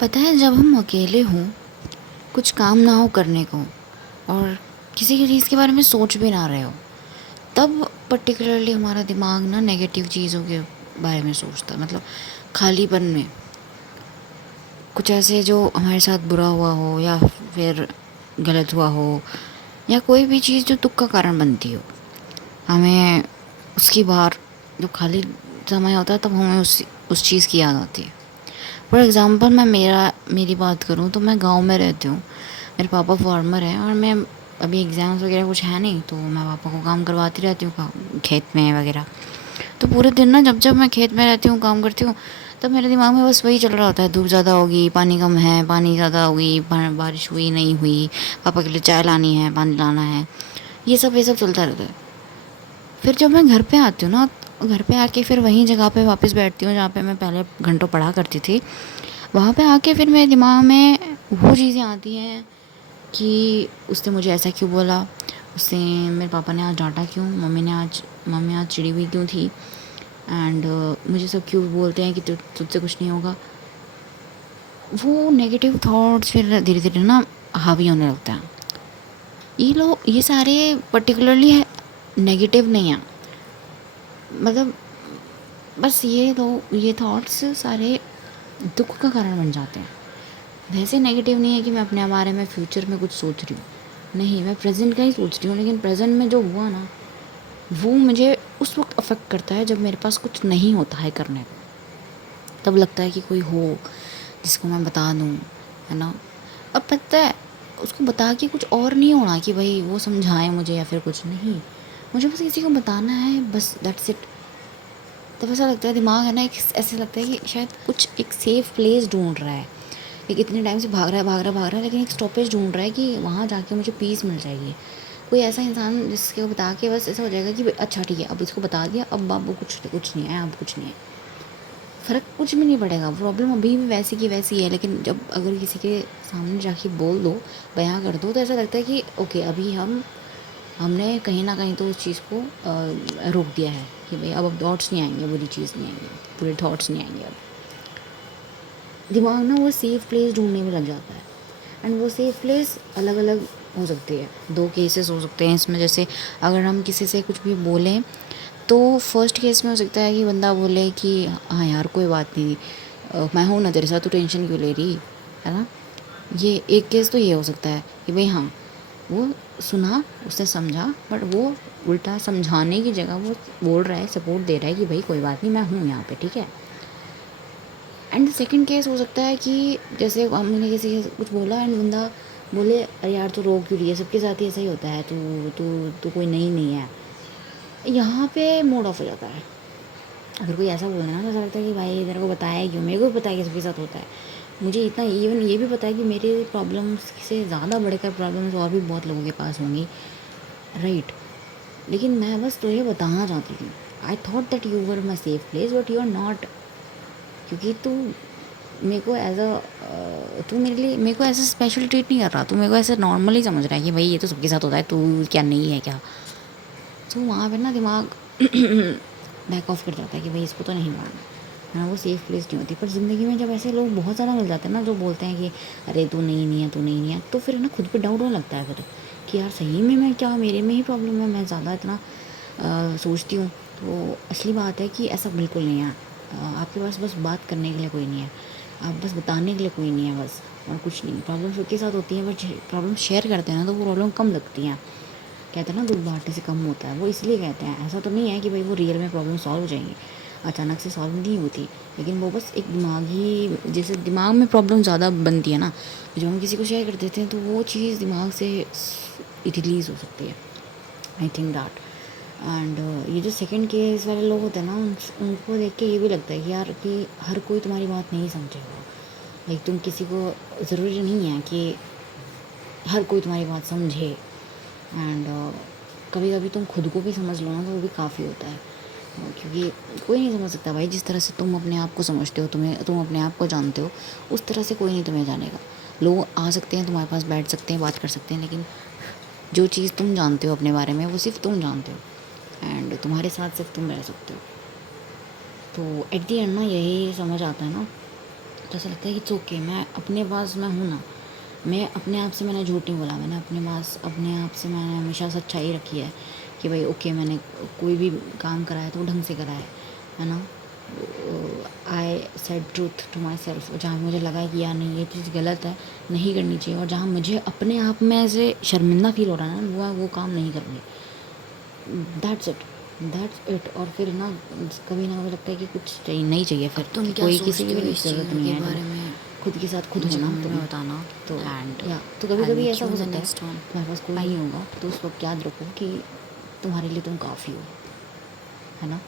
पता है, जब हम अकेले हों, कुछ काम ना हो करने को और किसी की चीज़ के बारे में सोच भी ना रहे हो, तब पर्टिकुलरली हमारा दिमाग ना नेगेटिव चीज़ों के बारे में सोचता है। मतलब खालीपन में कुछ ऐसे जो हमारे साथ बुरा हुआ हो या फिर गलत हुआ हो या कोई भी चीज़ जो दुख का कारण बनती हो, हमें उसकी बार जब खाली समय होता है तब हमें उस चीज़ की याद आती है। फॉर एग्ज़ाम्पल मैं मेरी बात करूँ तो मैं गांव में रहती हूँ। मेरे पापा फार्मर हैं और मैं अभी एग्ज़ाम्स वगैरह कुछ है नहीं, तो मैं पापा को काम करवाती रहती हूँ खेत में वगैरह। तो पूरे दिन ना जब जब मैं खेत में रहती हूँ, काम करती हूँ, तब मेरे दिमाग में बस वही चल रहा होता है, धूप ज़्यादा होगी, पानी कम है, पानी ज़्यादा होगी, बारिश हुई नहीं हुई, पापा के लिए चाय लानी है, पानी लाना है, ये सब चलता रहता है। फिर जब मैं घर पे आती हूँ ना, घर पे आके फिर वहीं जगह पे वापस बैठती हूँ जहाँ पे मैं पहले घंटों पढ़ा करती थी। वहाँ पे आके फिर मेरे दिमाग में वो चीज़ें आती हैं कि उसने मुझे ऐसा क्यों बोला, उससे मेरे पापा ने आज डांटा क्यों, मम्मी आज चिड़ी हुई क्यों थी, एंड मुझे सब क्यों बोलते हैं कि तुझसे कुछ नहीं होगा। वो नेगेटिव थॉट्स फिर धीरे धीरे ना हावी होने लगते हैं। ये सारे पर्टिकुलरली नेगेटिव नहीं हैं, मतलब बस ये थॉट्स सारे दुख का कारण बन जाते हैं। वैसे नेगेटिव नहीं है कि मैं अपने बारे में फ्यूचर में कुछ सोच रही हूँ, नहीं, मैं प्रेजेंट का ही सोच रही हूँ, लेकिन प्रेजेंट में जो हुआ ना वो मुझे उस वक्त अफेक्ट करता है जब मेरे पास कुछ नहीं होता है करने को। तब लगता है कि कोई हो जिसको मैं बता दूँ, है ना। अब पता है, उसको बता के कुछ और नहीं होना कि भाई वो समझाए मुझे या फिर कुछ नहीं, मुझे बस किसी को बताना है, बस दैट्स इट। तब ऐसा लगता है, दिमाग है ना, एक ऐसे लगता है कि शायद कुछ एक सेफ़ प्लेस ढूंढ रहा है, एक इतने टाइम से भाग रहा है, लेकिन एक स्टॉपेज ढूंढ रहा है कि वहाँ जाके मुझे पीस मिल जाएगी। कोई ऐसा इंसान जिसके बता के बस ऐसा हो जाएगा कि अच्छा ठीक है, अब इसको बता दिया, अब वो कुछ नहीं है, अब कुछ नहीं है, फ़र्क कुछ भी नहीं पड़ेगा, प्रॉब्लम अभी भी वैसी की वैसी है। लेकिन जब अगर किसी के सामने जाके बोल दो, बयां कर दो, तो ऐसा लगता है कि ओके, अभी हमने कहीं ना कहीं तो उस चीज़ को रोक दिया है कि भाई अब थॉट्स नहीं आएंगे, बुरी चीज़ नहीं आएंगी, बुरे थॉट्स नहीं आएंगे। अब दिमाग ना वो सेफ़ प्लेस ढूंढने में लग जाता है। एंड वो सेफ़ प्लेस अलग अलग हो सकती है, दो केसेस हो सकते हैं इसमें। जैसे अगर हम किसी से कुछ भी बोलें तो फर्स्ट केस में हो सकता है कि बंदा बोले कि हाँ यार कोई बात नहीं, मैं हूँ ना तेरे साथ, तू टेंशन क्यों ले रही है ना। ये एक केस तो ये हो सकता है कि भाई हाँ, वो सुना, उसने समझा, बट वो उल्टा समझाने की जगह वो बोल रहा है, सपोर्ट दे रहा है कि भाई कोई बात नहीं, मैं हूँ यहाँ पे, ठीक है। एंड सेकंड केस हो सकता है कि जैसे हमने किसी से कुछ बोला एंड बंदा बोले अरे यार तू रोक क्यों रही है, सबके साथ ही ऐसा ही होता है, तू तू तू कोई नई नहीं है। यहाँ पे मूड ऑफ हो जाता है। अगर कोई ऐसा बोले ना तो ऐसा लगता है कि भाई तेरे को बताया है क्यों, मेरे को भी पता है कि सबके साथ होता है, मुझे इतना इवन ये भी पता है कि मेरे प्रॉब्लम्स से ज़्यादा बढ़कर प्रॉब्लम्स और भी बहुत लोगों के पास होंगी, राइट। लेकिन मैं बस तुझे बताना चाहती थी, I thought that you were my safe place but you are not. क्योंकि तू मेरे को तू मेरे को ऐसे स्पेशल ट्रीट नहीं कर रहा, तू मेरे को ऐसे नॉर्मली समझ रहा है कि भाई ये तो सबके साथ होता है, तू क्या नहीं है क्या। तो वहाँ पे ना दिमाग बैक ऑफ कर जाता है कि भाई इसको तो नहीं मारना, है ना, वो सेफ़ प्लेस नहीं होती। पर ज़िंदगी में जब ऐसे लोग बहुत ज़्यादा मिल जाते हैं ना, जो बोलते हैं कि अरे तू नहीं है, तू नहीं है, तो फिर ना खुद पे डाउट होने लगता है फिर कि यार सही में मैं क्या, मेरे में ही प्रॉब्लम है, मैं ज़्यादा इतना सोचती हूँ। तो असली बात है कि ऐसा बिल्कुल नहीं है। आपके पास बस बात करने के लिए कोई नहीं है, आप बस बताने के लिए कोई नहीं है, बस, और कुछ नहीं। प्रॉब्लम सबके साथ होती है, बट प्रॉब्लम शेयर करते हैं ना तो वो प्रॉब्लम कम लगती हैं। कहते हैं ना दूध बांटने से कम होता है, वो इसलिए कहते हैं। ऐसा तो नहीं है कि भाई वो रियल में प्रॉब्लम सॉल्व हो जाएंगी, अचानक से सॉल्व नहीं होती, लेकिन वो बस एक दिमागी, जैसे दिमाग में प्रॉब्लम ज़्यादा बनती है ना, तो जब हम किसी को शेयर कर देते हैं तो वो चीज़ दिमाग से रिलीज़ हो सकती है, आई थिंक दैट। एंड ये जो सेकंड केस वाले लोग होते हैं ना, उनको देख के ये भी लगता है कि यार कि हर कोई तुम्हारी बात नहीं समझेगा। लाइक तुम किसी को, ज़रूरी नहीं है कि हर कोई तुम्हारी बात समझे। एंड कभी कभी तुम खुद को भी समझ लो ना तो वो भी काफ़ी होता है। क्योंकि कोई नहीं समझ सकता भाई, जिस तरह से तुम अपने आप को समझते हो, तुम अपने आप को जानते हो, उस तरह से कोई नहीं तुम्हें जानेगा। लोग आ सकते हैं तुम्हारे पास, बैठ सकते हैं, बात कर सकते हैं, लेकिन जो चीज़ तुम जानते हो अपने बारे में वो सिर्फ तुम जानते हो, एंड तुम्हारे साथ सिर्फ तुम रह सकते हो। तो एट दी एंड ना यही समझ आता है ना तो ऐसा लगता है कि इट्स ओके, मैं अपने पास मैं हूँ ना, मैं अपने आप से मैंने झूठ नहीं बोला, मैंने अपने पास अपने आप से मैंने हमेशा सच्चाई रखी है कि भाई ओके, मैंने कोई भी काम करा है तो वो ढंग से करा है ना। I said truth to myself, जहाँ मुझे लगा कि यार नहीं ये चीज़ गलत है, नहीं करनी चाहिए, और जहाँ मुझे अपने आप में ऐसे शर्मिंदा फील हो रहा है ना, वो काम नहीं करूँगी। That's it. और फिर ना कभी ना मुझे लगता है कि कुछ चाहिए नहीं चाहिए, फिर तुम क्या कोई किसी सोचते की हो भी इस ज़रूरत चीज़ों नहीं के है। बारे में? खुद के साथ खुद मुझे होना कमेंट में तुम्हें बताना। तो एंड या तो कभी आई कभी मीट ऐसा यू हो इन द सकता है नेक्स्ट वन। तुम्हारे पास कोई बाय। नहीं होगा, तो उस वक्त याद रखो कि तुम्हारे लिए तुम काफ़ी हो, है ना।